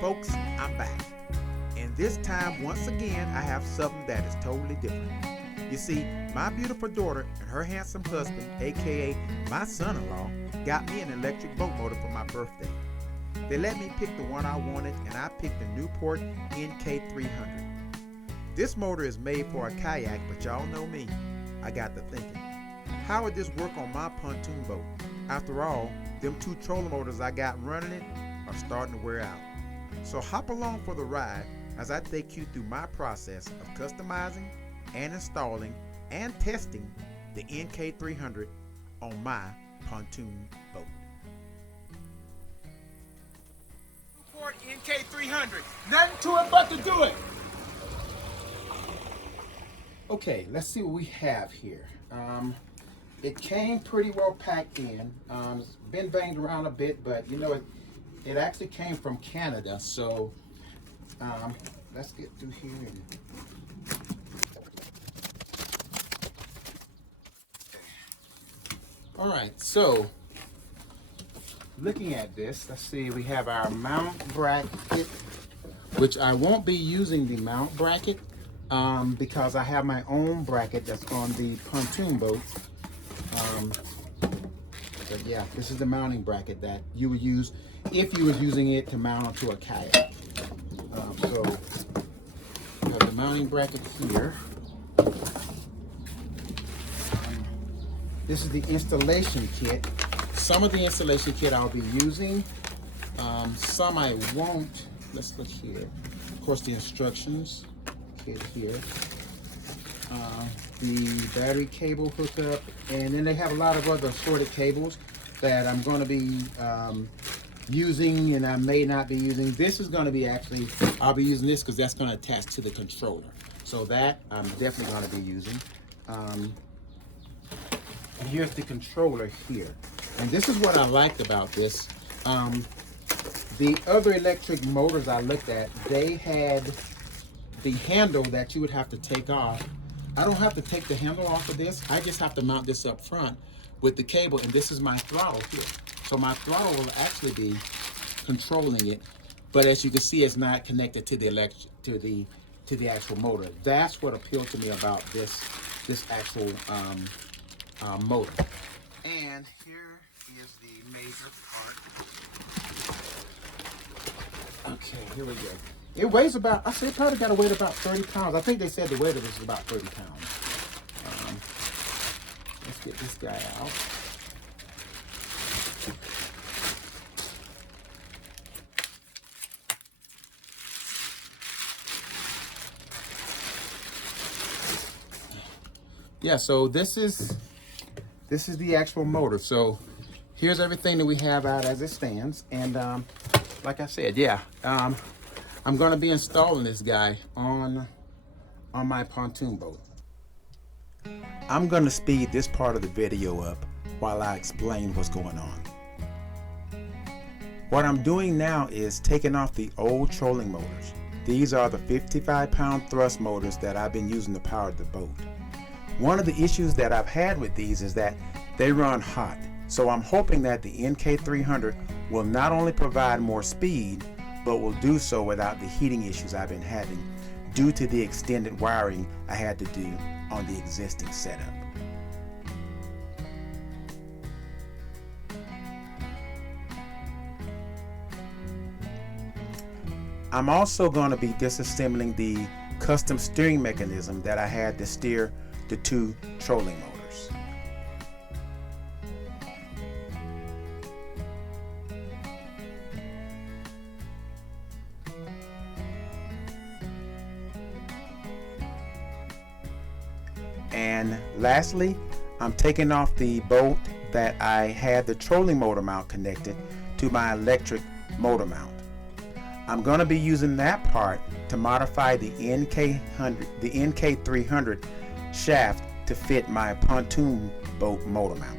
Folks, I'm back. And this time, once again, I have something that is totally different. You see, my beautiful daughter and her handsome husband, aka my son-in-law, got me an electric boat motor for my birthday. They let me pick the one I wanted, and I picked the Newport NK300. This motor is made for a kayak, but y'all know me. I got to thinking, how would this work on my pontoon boat? After all, them two trolling motors I got running it are starting to wear out. So hop along for the ride as I take you through my process of customizing and installing and testing the NK300 on my pontoon boat. Newport NK300, nothing to it but to do it. Okay, let's see what we have here. It came pretty well packed in. It's been banged around a bit, but you know, it actually came from Canada. So let's get through here. All right, so looking at this, let's see, we have our mount bracket, which I won't be using the mount bracket because I have my own bracket that's on the pontoon boat. But yeah, this is the mounting bracket that you would use if you was using it to mount onto a kayak. So we have the mounting bracket here. This is the installation kit. Some of the installation kit I'll be using, some I won't. Let's look here. Of course, the instructions kit here. The battery cable hookup, and then they have a lot of other assorted cables that I'm going to be using and I may not be using. This is going to be actually, I'll be using this because that's going to attach to the controller. So that I'm definitely going to be using. And here's the controller here. And this is what I liked about this. The other electric motors I looked at, they had the handle that you would have to take off. I don't have to take the handle off of this. I just have to mount this up front with the cable, and this is my throttle here. So my throttle will actually be controlling it, but as you can see, it's not connected to the actual motor. That's what appealed to me about this actual motor. And here is the major part. Okay, here we go. It weighs about, I say it probably got to weigh about 30 pounds. I think they said the weight of this is about 30 pounds. Let's get this guy out. Yeah, so this is the actual motor. So here's everything that we have out as it stands. And like I said, yeah, I'm going to be installing this guy on my pontoon boat. I'm going to speed this part of the video up while I explain what's going on. What I'm doing now is taking off the old trolling motors. These are the 55-pound thrust motors that I've been using to power the boat. One of the issues that I've had with these is that they run hot. So I'm hoping that the NK300 will not only provide more speed, but will do so without the heating issues I've been having due to the extended wiring I had to do on the existing setup. I'm also going to be disassembling the custom steering mechanism that I had to steer the two trolling motors. And lastly, I'm taking off the bolt that I had the trolling motor mount connected to my electric motor mount. I'm going to be using that part to modify the NK300 shaft to fit my pontoon boat motor mount.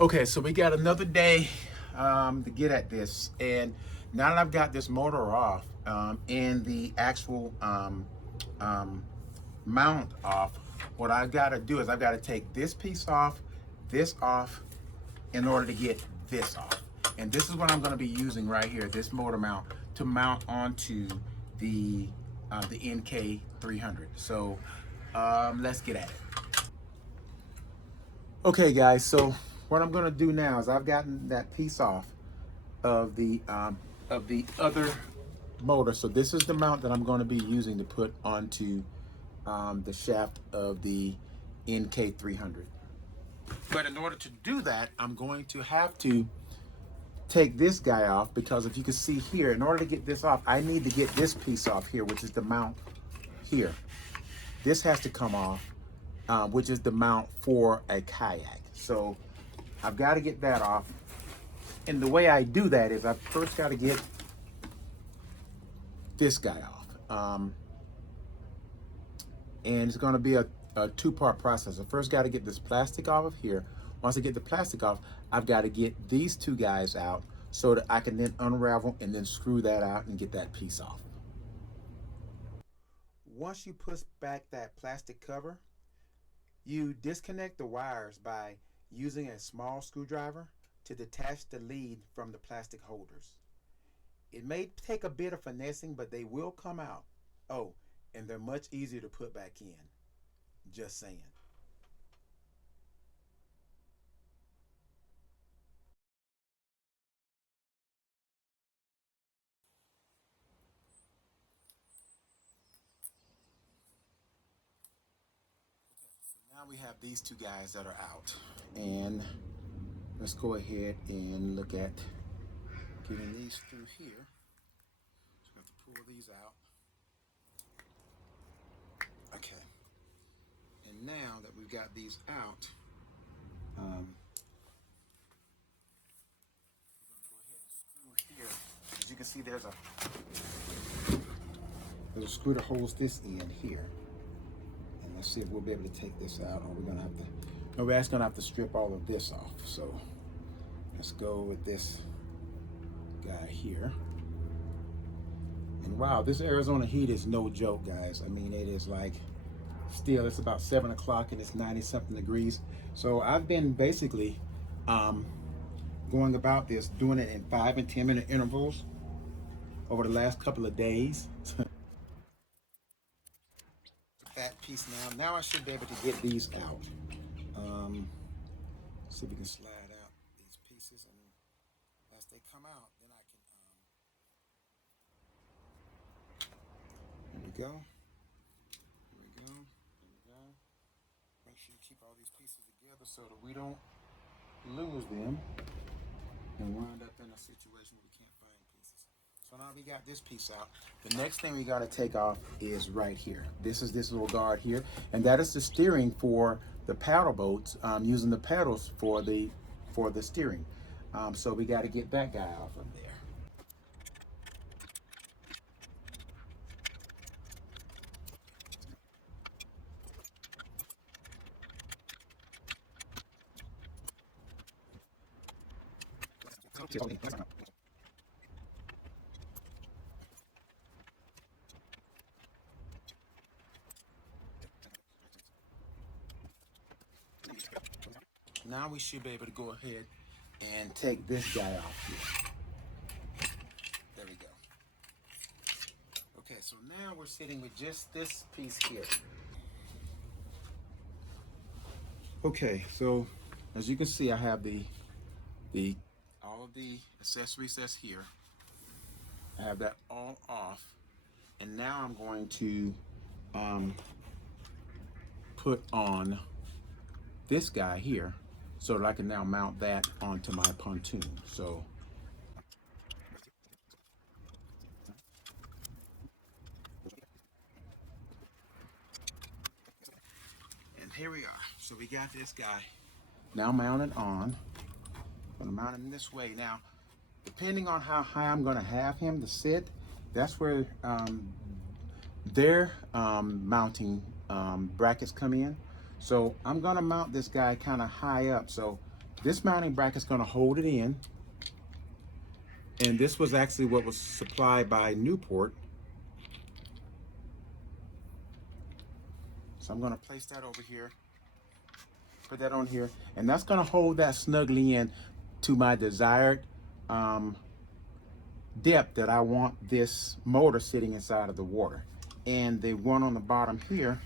Okay, so we got another day to get at this, and now that I've got this motor off and the actual um, mount off, what I've got to do is I've got to take this off, in order to get this off. And this is what I'm going to be using right here, this motor mount, to mount onto the NK300. So let's get at it. Okay, guys. So what I'm going to do now is I've gotten that piece off of the other motor. So this is the mount that I'm going to be using to put onto the shaft of the NK300. But in order to do that, I'm going to have to take this guy off, because if you can see here, in order to get this off, I need to get this piece off here, which is the mount here. This has to come off, which is the mount for a kayak. So I've got to get that off. And the way I do that is I first got to get this guy off. And it's going to be a two-part process. I first got to get this plastic off of here. Once I get the plastic off, I've got to get these two guys out so that I can then unravel and then screw that out and get that piece off. Once you push back that plastic cover, you disconnect the wires by using a small screwdriver to detach the lead from the plastic holders. It may take a bit of finessing, but they will come out. Oh, and they're much easier to put back in. Just saying. Now we have these two guys that are out, and let's go ahead and look at getting these through here. So we have to pull these out. Okay. And now that we've got these out, we're going to go ahead and screw here. As you can see, there's a screw that holds this in here. And let's see if we'll be able to take this out, or we're going to have to, no, we're actually going to have to strip all of this off. So let's go with this guy here. And wow, this Arizona heat is no joke, guys. I mean, it is like, still, it's about 7 o'clock and it's 90-something degrees. So I've been basically going about this, doing it in 5 and 10 minute intervals over the last couple of days. That piece now I should be able to get these out. See if we can slide out these pieces, and as they come out, then I can, here we go. Here we go. Here we go. Make sure you keep all these pieces together so that we don't lose them and wind up in a situation where we can't find pieces. So now we got this piece out. The next thing we got to take off is right here. This is this little guard here, and that is the steering for the paddle boats, using the paddles for the steering. So we got to get that guy off of there. Now we should be able to go ahead and take this guy off here. There we go. Okay, so now we're sitting with just this piece here. Okay, so as you can see, I have all of the accessories that's here. I have that all off, and now I'm going to put on this guy here so that I can now mount that onto my pontoon. So and here we are. So we got this guy now mounted on. I'm gonna mount him this way. Now, depending on how high I'm gonna have him to sit, that's where their mounting brackets come in. So I'm gonna mount this guy kind of high up. So This mounting bracket's going to hold it in. And this was actually what was supplied by Newport. So I'm going to place that over here. Put that on here. And that's going to hold that snugly in to my desired depth that I want this motor sitting inside of the water. And the one on the bottom here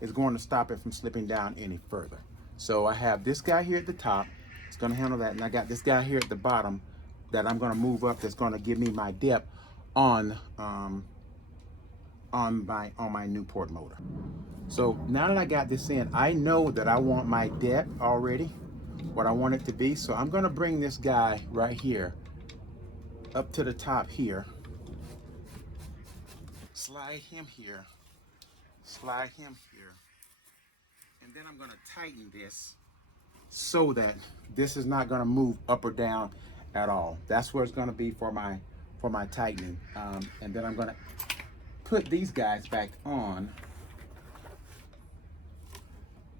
is going to stop it from slipping down any further. So I have this guy here at the top. It's going to handle that. And I got this guy here at the bottom that I'm going to move up. That's going to give me my depth on my Newport motor. So now that I got this in, I know that I want my depth already, what I want it to be. So I'm going to bring this guy right here up to the top here. Slide him here. Slide him here. And then I'm going to tighten this so that this is not going to move up or down at all. That's where it's going to be for my tightening. And then I'm going to put these guys back on.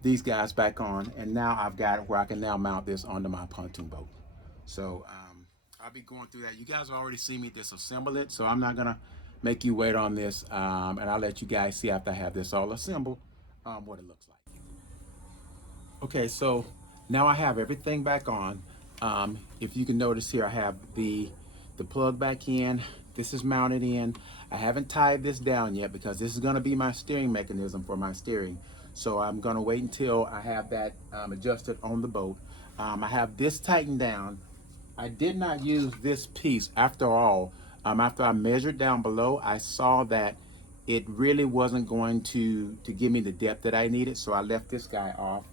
And now I've got it where I can now mount this onto my pontoon boat. So I'll be going through that. You guys have already seen me disassemble it, so I'm not going to make you wait on this, and I'll let you guys see after I have this all assembled what it looks like. Okay, so now I have everything back on. If you can notice here, I have the plug back in. This is mounted in. I haven't tied this down yet because this is going to be my steering mechanism for my steering. So I'm going to wait until I have that adjusted on the boat. I have this tightened down. I did not use this piece after all. After I measured down below, I saw that it really wasn't going to give me the depth that I needed. So I left this guy off,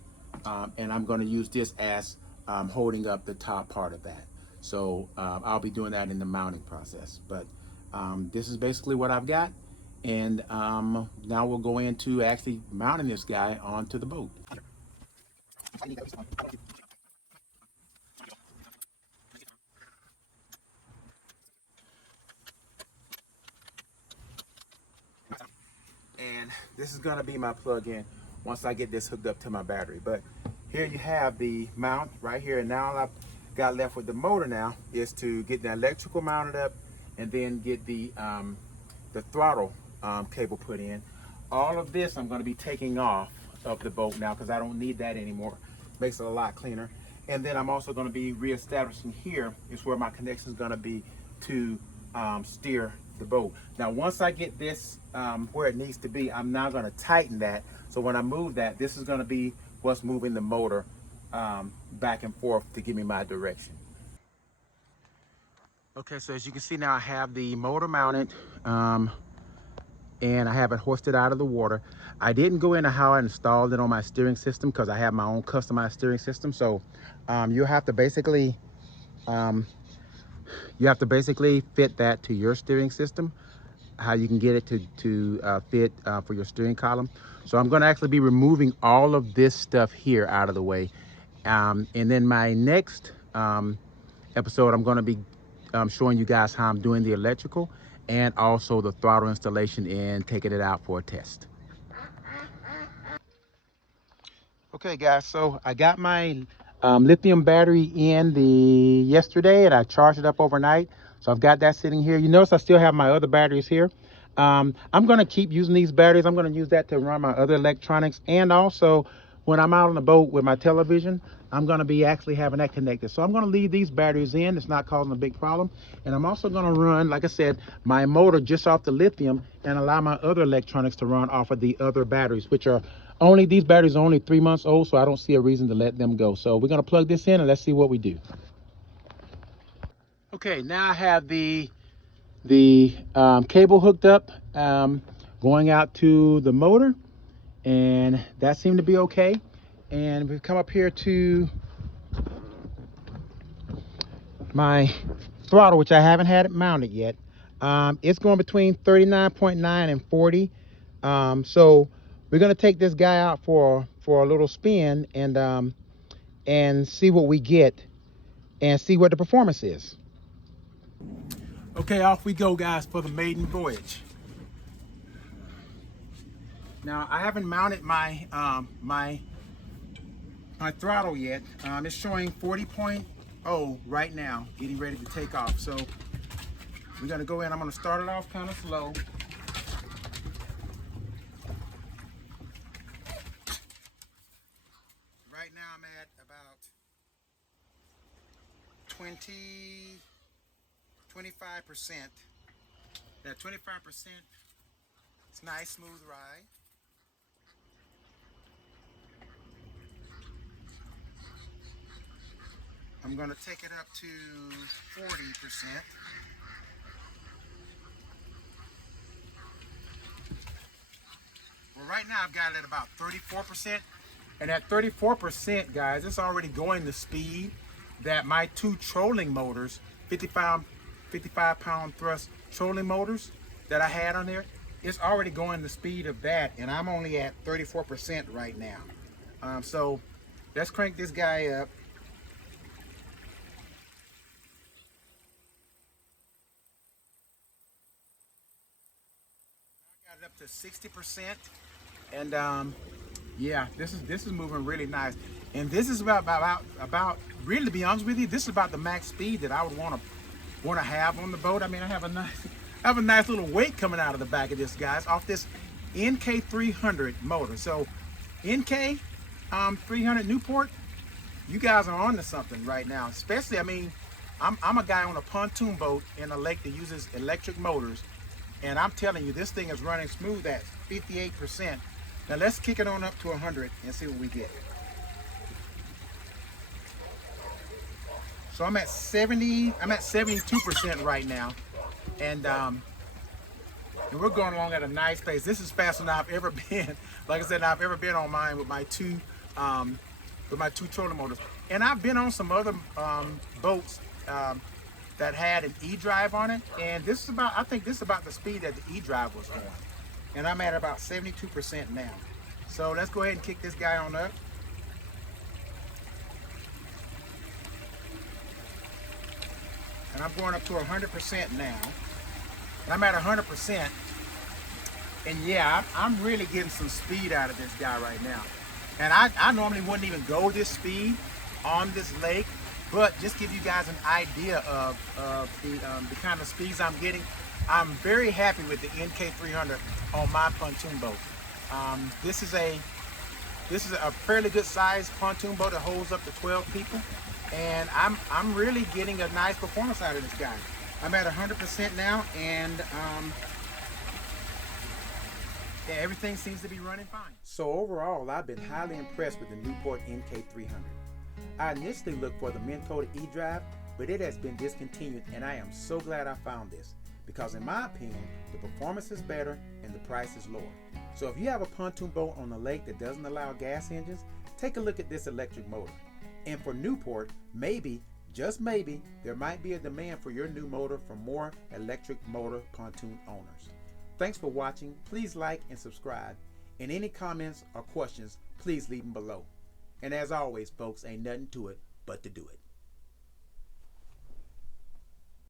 and I'm going to use this as holding up the top part of that. So I'll be doing that in the mounting process. But this is basically what I've got. And now we'll go into actually mounting this guy onto the boat. And this is going to be my plug-in once I get this hooked up to my battery. But here you have the mount right here. And now all I've got left with the motor now is to get the electrical mounted up and then get the throttle cable put in. All of this I'm going to be taking off of the boat now because I don't need that anymore. Makes it a lot cleaner. And then I'm also going to be reestablishing here is where my connection is going to be to steer the boat. Now once I get this where it needs to be, I'm now going to tighten that. So when I move that, this is going to be what's moving the motor back and forth to give me my direction. Okay, so as you can see now I have the motor mounted and I have it hoisted out of the water. I didn't go into how I installed it on my steering system because I have my own customized steering system. So you have to basically fit that to your steering system, how you can get it to fit for your steering column. So I'm going to actually be removing all of this stuff here out of the way. And then my next episode, I'm going to be showing you guys how I'm doing the electrical and also the throttle installation and taking it out for a test. Okay guys, so I got my lithium battery in yesterday and I charged it up overnight. So I've got that sitting here. You notice I still have my other batteries here. I'm going to keep using these batteries. I'm going to use that to run my other electronics. And also when I'm out on the boat with my television, I'm going to be actually having that connected. So I'm going to leave these batteries in. It's not causing a big problem. And I'm also going to run, like I said, my motor just off the lithium and allow my other electronics to run off of the other batteries, which are these batteries are only 3 months old, so I don't see a reason to let them go. So we're going to plug this in and let's see what we do. Okay, now I have the cable hooked up, going out to the motor, and that seemed to be okay. And we've come up here to my throttle, which I haven't had it mounted yet. It's going between 39.9 and 40. So we're going to take this guy out for a little spin and see what we get and see what the performance is. Okay, off we go, guys, for the maiden voyage. Now I haven't mounted my my throttle yet. It's showing 40.0 right now, getting ready to take off. So we're gonna go in. I'm gonna start it off kind of slow. Right now I'm at about 25%. That 25%, it's nice, smooth ride. I'm gonna take it up to 40%. Well, right now I've got it at about 34%. And at 34%, guys, it's already going the speed that my two trolling motors, 55 pound thrust trolling motors that I had on there, it's already going the speed of that, and I'm only at 34% right now. So let's crank this guy up. I got it up to 60%, and yeah, this is moving really nice. And this is about really, to be honest with you, this is about the max speed that I would want to have on the boat. I mean, I have a nice little weight coming out of the back of this, guys, off this NK300 motor. So NK 300 Newport, you guys are on to something right now. Especially, I mean, I'm a guy on a pontoon boat in a lake that uses electric motors, and I'm telling you, this thing is running smooth at 58%. Now let's kick it on up to 100 and see what we get. So I'm at 72% right now, and we're going along at a nice pace. This is faster than I've ever been. Like I said, I've ever been on mine with my two trolling motors. And I've been on some other boats that had an E-drive on it, and this is about, I think this is about the speed that the E-drive was going. And I'm at about 72% now. So let's go ahead and kick this guy on up. And I'm going up to 100% now. And I'm at 100%. And yeah, I'm really getting some speed out of this guy right now. And I normally wouldn't even go this speed on this lake, but just give you guys an idea of the kind of speeds I'm getting. I'm very happy with the NK300 on my pontoon boat. This is a fairly good sized pontoon boat that holds up to 12 people, and I'm really getting a nice performance out of this guy. I'm at 100% now, and yeah, everything seems to be running fine. So overall, I've been highly impressed with the Newport NK300. I initially looked for the Minn-Kota E-Drive, but it has been discontinued, and I am so glad I found this, because in my opinion, the performance is better and the price is lower. So if you have a pontoon boat on a lake that doesn't allow gas engines, take a look at this electric motor. And for Newport, maybe, just maybe, there might be a demand for your new motor from more electric motor pontoon owners. Thanks for watching. Please like and subscribe. And any comments or questions, please leave them below. And as always, folks, ain't nothing to it but to do it.